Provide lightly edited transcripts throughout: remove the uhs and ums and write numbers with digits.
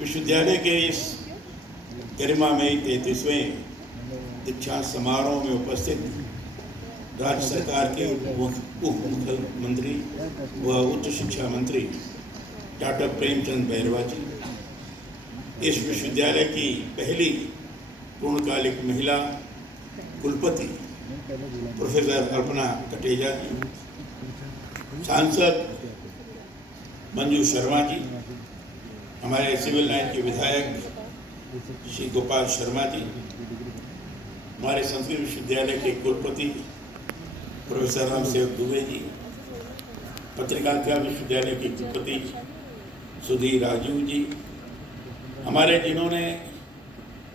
विश्वविद्यालय के इस गरिमामयी 33वें दीक्षांत समारोह में उपस्थित राज्य सरकार के उप मुख्यमंत्री व उच्च शिक्षा मंत्री डॉक्टर प्रेमचंद बैरवा जी, इस विश्वविद्यालय की पहली पूर्णकालिक महिला कुलपति प्रोफेसर अल्पना कटेजा जी, सांसद मंजू शर्मा जी, हमारे सिविल लाइन के विधायक श्री गोपाल शर्मा जी, हमारे संस्कृत विश्वविद्यालय के कुलपति प्रोफेसर राम सेवक दुबे जी, पत्रकारिता विश्वविद्यालय के कुलपति सुधीर राजू जी, हमारे जिन्होंने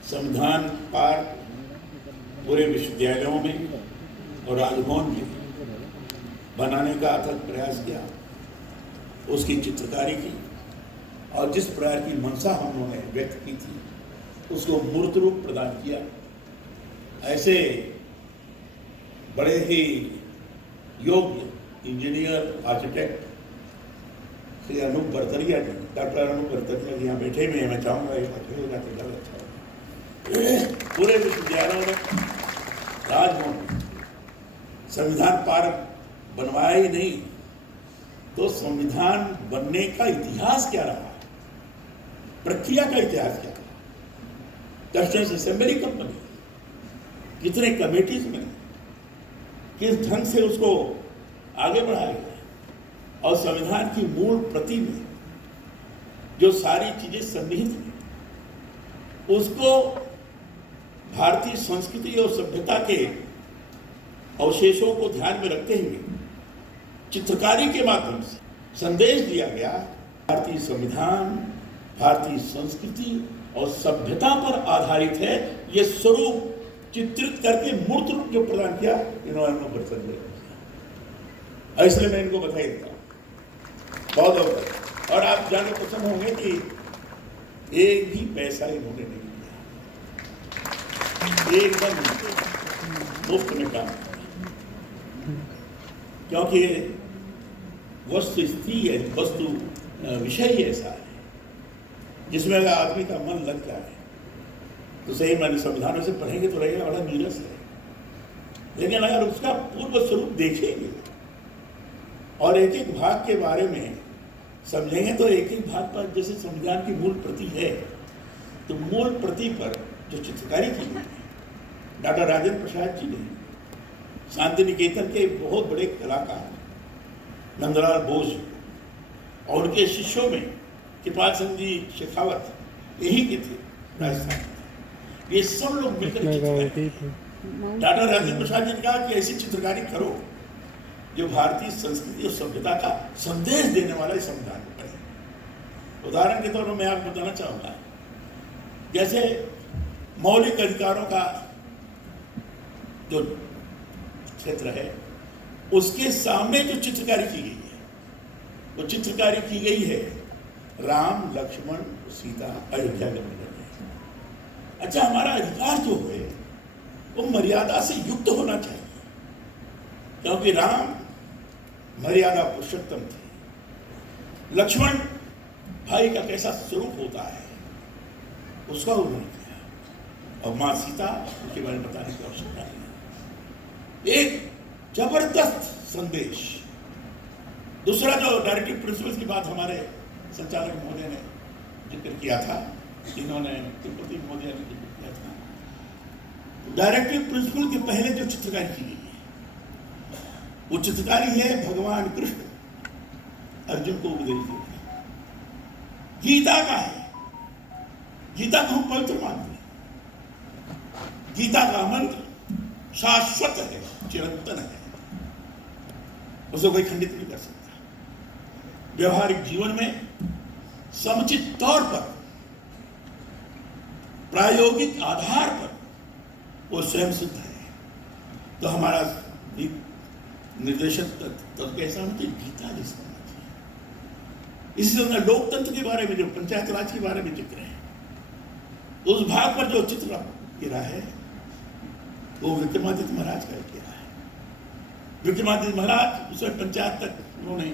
संविधान पाठ पूरे विश्वविद्यालयों में और राजभवन में बनाने का अथक प्रयास किया, उसकी चित्रकारी की और जिस प्रकार की मंशा हम लोगों ने व्यक्त की थी उसको मूर्त रूप प्रदान किया। ऐसे बड़े ही योग्य इंजीनियर आर्किटेक्ट श्री अनूप बरतरिया जी, डॉक्टर अनूप बरतरिया जी यहाँ बैठे हुए हैं, मैं चाहूँगा एक बैठे हो जाते ज़्यादा अच्छा होगा। पूरे विश्वविद्यालयों में राजभवन संविधान पार्क बनवाया ही नहीं तो संविधान बनने का इतिहास क्या रहा, प्रक्रिया का इतिहास क्या रहा, कॉन्स्टिट्यूशन असेंबली कब बनी, कितने कमेटीज बने, किस ढंग से उसको आगे बढ़ाया गया और संविधान की मूल प्रति में जो सारी चीजें सन्निहित हैं उसको भारतीय संस्कृति और सभ्यता के अवशेषों को ध्यान में रखते हुए चित्रकारी के माध्यम से संदेश दिया गया। भारतीय संविधान भारतीय संस्कृति और सभ्यता पर आधारित है, ये स्वरूप चित्रित करके मूर्त रूप जो प्रदान किया इन्होंने बरतन, इसलिए मैं इनको बधाई देता हूँ बहुत बहुत। और आप जाने पसंद होंगे कि एक भी पैसा इन्होंने नहीं दिया, एकदम मुफ्त में काम, क्योंकि वस्तु स्थिति है, वस्तु विषय ही ऐसा है जिसमें अगर आदमी का मन लग जाए तो सही माने संविधान से पढ़ेंगे तो रहेगा बड़ा नीरस है, लेकिन अगर उसका पूर्व स्वरूप देखेंगे और एक एक भाग के बारे में समझेंगे तो एक एक भाग पर जैसे संविधान की मूल प्रति है तो मूल प्रति पर जो चित्रकारी की गई है डॉक्टर राजेंद्र प्रसाद जी ने, शांति निकेतन के बहुत बड़े कलाकार नंदलाल बोस और उनके शिष्यों में कृपाल सिंह जी शेखावत यही के थे राजस्थान, ये सब लोग मिलकर डॉक्टर राजेंद्र प्रसाद जी ने कहा कि ऐसी चित्रकारी करो जो भारतीय संस्कृति और सभ्यता का संदेश देने वाला संविधान बने। उदाहरण के तौर पर मैं आपको बताना चाहूंगा, जैसे मौलिक अधिकारों का जो क्षेत्र है उसके सामने जो चित्रकारी की गई है वो चित्रकारी की गई है राम लक्ष्मण सीता अयोध्या के मंदिर में। अच्छा, हमारा अधिकार जो है वो मर्यादा से युक्त होना चाहिए, क्योंकि राम मर्यादा पुरुषोत्तम थे, लक्ष्मण भाई का कैसा स्वरूप होता है उसका उल्लेख किया, और मां सीता उसके बारे में बताने की आवश्यकता नहीं। एक जबरदस्त संदेश। दूसरा जो डायरेक्टिव प्रिंसिपल्स की बात हमारे संचालक महोदय ने जिक्र किया था, इन्होंने तिरुपति महोदय ने जिक्र किया था, डायरेक्टिव प्रिंसिपल के पहले जो चित्रकारी की गई है वो चित्रकारी है भगवान कृष्ण अर्जुन को उपदेश देते हैं, गीता का है, गीता को हम पवित्र मानते हैं, गीता का मंत्र शाश्वत है, चिरंतन है, उसे कोई खंडित नहीं कर सकता। व्यवहारिक जीवन में समुचित तौर पर प्रायोगिक आधार पर वो स्वयं सिद्ध है। तो हमारा निर्देशक तत्व कैसा होना चाहिए, गीता जैसा होना चाहिए। इसी तरह लोकतंत्र के बारे में जो पंचायत राज के बारे में जिक्र है उस भाग पर जो चित्र गिरा है वो विक्रमादित्य महाराज का गिरा है। विक्रमादित्य महाराज उसमें पंचायत तक उन्होंने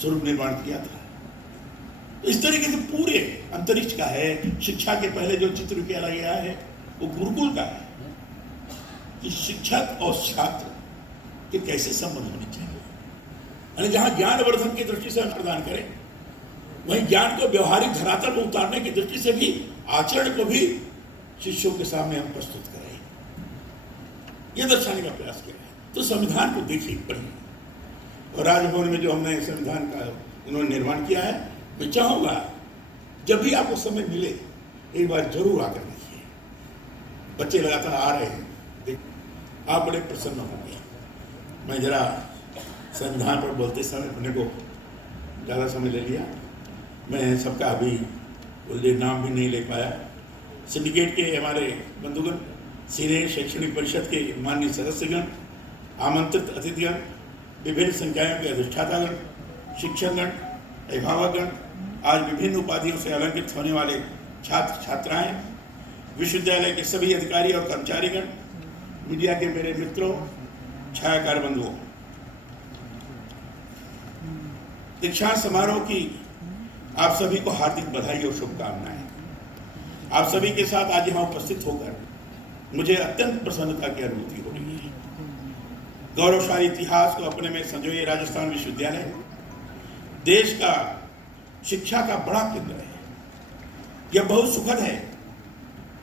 स्वरूप निर्माण किया था। इस तरीके से पूरे अंतरिक्ष का है। शिक्षा के पहले जो चित्र किया गया है वो गुरुकुल का है कि शिक्षक और छात्र के कैसे संबंध होने चाहिए, यानी जहां ज्ञानवर्धन की दृष्टि से हम प्रदान करें, वहीं ज्ञान को व्यवहारिक धरातल पर उतारने की दृष्टि से भी आचरण को भी शिष्यों के सामने हम प्रस्तुत करें, यह दर्शाने का प्रयास किया है। तो संविधान को देखिए, पढ़िए, और राजभवन में जो हमने संविधान का उन्होंने निर्माण किया है, मैं चाहूँगा जब भी आपको समय मिले एक बार जरूर आकर देखिए। बच्चे लगातार आ रहे हैं, आप बड़े प्रसन्न होंगे। मैं जरा संविधान पर बोलते समय अपने को ज़्यादा समय ले लिया, मैं सबका अभी बोलिए नाम भी नहीं ले पाया। सिंडिकेट के हमारे बंधुगण, सीनियर शैक्षणिक परिषद के माननीय सदस्यगण, आमंत्रित अतिथिगण, विभिन्न संकायों के अधिष्ठातागण, शिक्षकगण, अभिभावकगण, आज विभिन्न उपाधियों से अलंकृत होने वाले छात्र छात्राएं, विश्वविद्यालय के सभी अधिकारी और कर्मचारीगण, मीडिया के मेरे मित्रों, छायाकार बंधुओं, दीक्षांत समारोह की आप सभी को हार्दिक बधाई और शुभकामनाएं। आप सभी के साथ आज यहाँ उपस्थित होकर मुझे अत्यंत प्रसन्नता की अनुभूति हो रही है। गौरवशाली इतिहास को अपने में संजोए राजस्थान विश्वविद्यालय देश का शिक्षा का बड़ा केंद्र है। यह बहुत सुखद है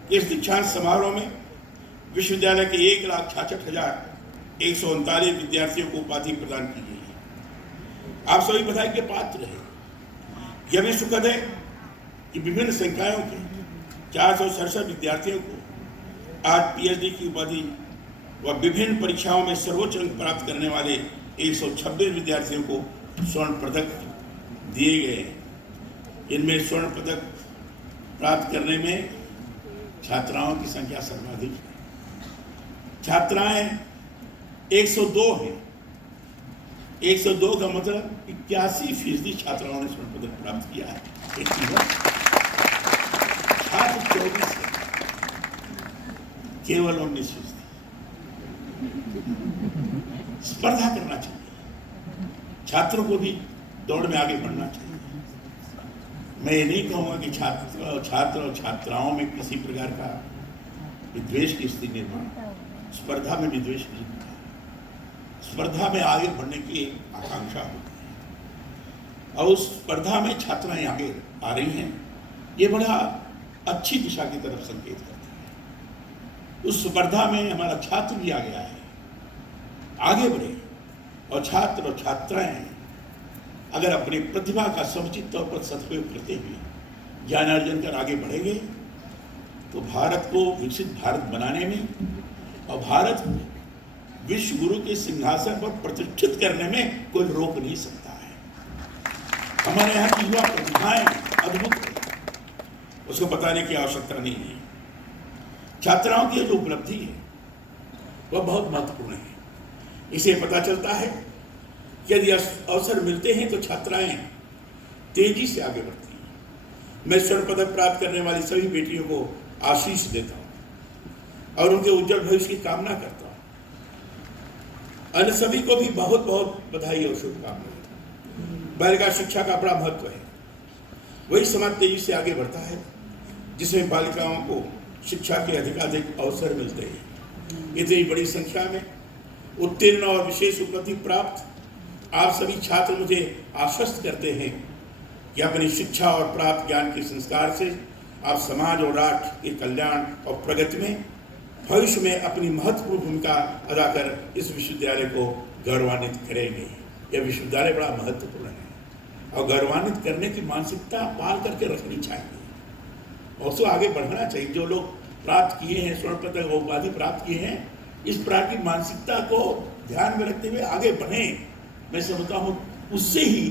कि इस दीक्षांत समारोह में विश्वविद्यालय के 1,66,139 विद्यार्थियों को उपाधि प्रदान की गई है। आप सभी बधाई के पात्र हैं। यह भी सुखद है कि विभिन्न संकायों के 467 विद्यार्थियों को आज पीएचडी की उपाधि व विभिन्न परीक्षाओं में सर्वोच्च अंक प्राप्त करने वाले 126 विद्यार्थियों को स्वर्ण पदक दिए गए। इनमें स्वर्ण पदक प्राप्त करने में छात्राओं की संख्या सर्वाधिक है। छात्राएं 102 हैं। 102 का मतलब 81% छात्राओं ने स्वर्ण पदक प्राप्त किया है। छात्र 24 है, केवल 19%। स्पर्धा करना चाहिए, छात्रों को भी दौड़ में आगे बढ़ना चाहिए। मैं ये नहीं कहूँगा कि छात्र और छात्राओं में किसी प्रकार का विद्वेष की स्थिति निर्माण, स्पर्धा में विद्वेष नहीं होता। स्पर्धा में आगे बढ़ने की एक आकांक्षा होती है और उस स्पर्धा में छात्राएं आगे आ रही हैं, ये बड़ा अच्छी दिशा की तरफ संकेत करता है। उस स्पर्धा में हमारा छात्र भी आगे आए, आगे बढ़े, और छात्र और छात्राएं अगर अपनी प्रतिभा का समुचित तौर पर सदुपयोग करते हुए ज्ञानार्जन कर आगे बढ़ेंगे तो भारत को विकसित भारत बनाने में और भारत को विश्व गुरु के सिंहासन पर प्रतिष्ठित करने में कोई रोक नहीं सकता है। हमारे यहाँ की युवा प्रतिभाएं अद्भुत है, उसको बताने की आवश्यकता नहीं है। छात्राओं की जो उपलब्धि है वह बहुत महत्वपूर्ण है। इसे पता चलता है कि यदि अवसर मिलते हैं तो छात्राएं तेजी से आगे बढ़ती हैं। मैं स्वर्ण पदक प्राप्त करने वाली सभी बेटियों को आशीष देता हूं और उनके उज्जवल भविष्य की कामना करता हूं। अन्य सभी को भी बहुत बहुत बधाई और शुभकामनाएं। बालिका शिक्षा का बड़ा महत्व है। वही समाज तेजी से आगे बढ़ता है जिसमें बालिकाओं को शिक्षा के अधिकाधिक अवसर मिलते हैं। इतनी बड़ी संख्या में उत्तीर्ण और विशेष उपलब्धि प्राप्त आप सभी छात्र मुझे आश्वस्त करते हैं कि अपनी शिक्षा और प्राप्त ज्ञान के संस्कार से आप समाज और राष्ट्र के कल्याण और प्रगति में भविष्य में अपनी महत्वपूर्ण भूमिका अदा कर इस विश्वविद्यालय को गौरवान्वित करेंगे। यह विश्वविद्यालय बड़ा महत्वपूर्ण है और गौरवान्वित करने की मानसिकता पाल करके रखनी चाहिए और उसको आगे बढ़ना चाहिए। जो लोग प्राप्त किए हैं, स्वर्ण पदक उपाधि प्राप्त किए हैं, इस प्रकार की मानसिकता को ध्यान में रखते हुए आगे बढ़ें। मैं समझता हूँ उससे ही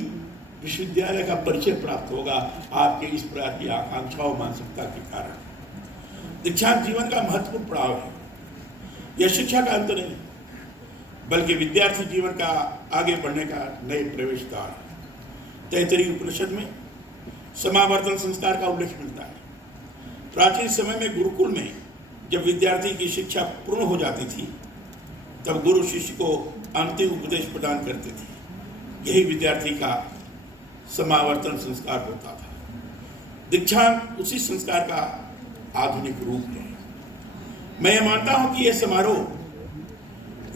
विश्वविद्यालय का परिचय प्राप्त होगा आपके इस प्रकार की आकांक्षा और मानसिकता के कारण। दीक्षांत जीवन का महत्वपूर्ण पड़ाव है। यह शिक्षा का अंत नहीं बल्कि विद्यार्थी जीवन का आगे बढ़ने का नए प्रवेश द्वार है। तैत्तिरीय उपनिषद में समावर्तन संस्कार का उल्लेख मिलता है। प्राचीन समय में गुरुकुल में जब विद्यार्थी की शिक्षा पूर्ण हो जाती थी तब गुरु शिष्य को अंतिम उपदेश प्रदान करते थे। यही विद्यार्थी का समावर्तन संस्कार होता था। दीक्षांत उसी संस्कार का आधुनिक रूप है। मैं ये मानता हूं कि यह समारोह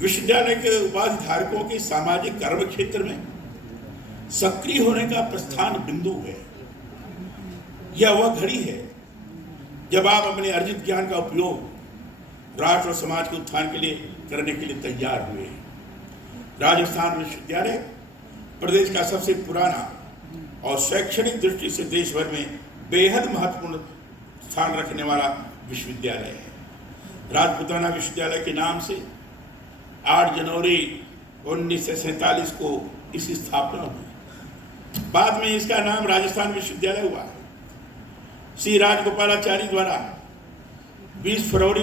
विश्वविद्यालय के उपाधि धारकों के सामाजिक कर्म क्षेत्र में सक्रिय होने का प्रस्थान बिंदु है। यह वह घड़ी है जब आप अपने अर्जित ज्ञान का उपयोग राष्ट्र और समाज के उत्थान के लिए करने के लिए तैयार हुए हैं। राजस्थान विश्वविद्यालय प्रदेश का सबसे पुराना और शैक्षणिक दृष्टि से देश भर में बेहद महत्वपूर्ण स्थान रखने वाला विश्वविद्यालय है। राजपुताना विश्वविद्यालय के नाम से 8 जनवरी 1947 को इसकी स्थापना हुई। बाद में इसका नाम राजस्थान विश्वविद्यालय हुआ। श्री राजगोपालाचारी द्वारा 20 फरवरी